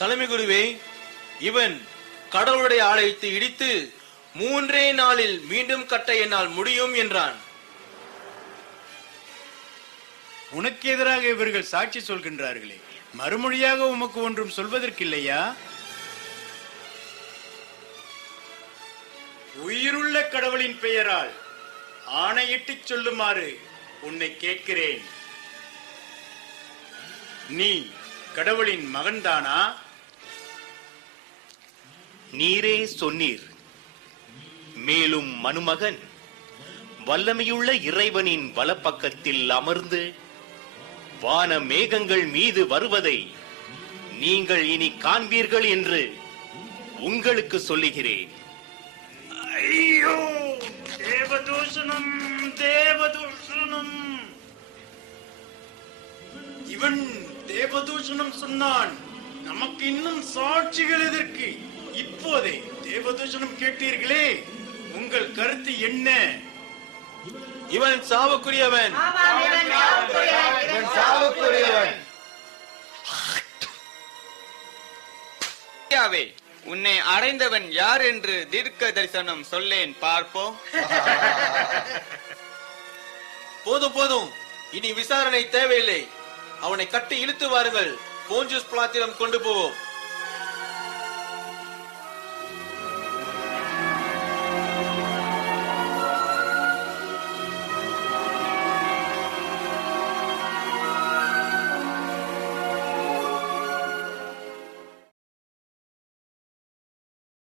தலைமை குருவே, இவன் கடவுளுடைய ஆலயத்தை இடித்து 3 நாளில் மீண்டும் கட்ட என்னால் முடியும் என்றான். உனக்கு எதிராக இவர்கள் சாட்சி சொல்கின்றார்களே, மறுமொழியாக உமக்கு ஒன்றும் சொல்வதற்கில்லையா? உயிருள்ள கடவுளின் பெயரால் ஆணையிட்டு சொல்லுமாறு உன்னை கேட்கிறேன். நீ கடவுளின் மகன்தானா? நீரே சொன்னீர். மேலும் மனுமகன் வல்லமையுள்ள இறைவனின் வலப்பக்கத்தில் அமர்ந்து வான மேகங்கள் மீது வருவதை நீங்கள் இனி காண்பீர்கள் என்று உங்களுக்கு சொல்லுகிறேன். ஐயோ, தேவதூஷணம், தேவதூஷணம்! இவன் தேவதூஷணம் சொன்னான். நமக்கு இன்னும் சாட்சிகள் எதற்கு? இப்போதே தேவதூஷணம் கேட்டீர்களே, உங்கள் கருத்து என்ன? இவன் சாவுக்குரியவன். உன்னை அடைந்தவன் யார் என்று தீர்க்க தரிசனம் சொல்லேன், பார்ப்போம். போதும் போதும், இனி விசாரணை தேவையில்லை. அவனை கட்டி இழுத்து வாருங்கள், போன்ஜியஸ் பிலாத்திடம் கொண்டு போவோம்.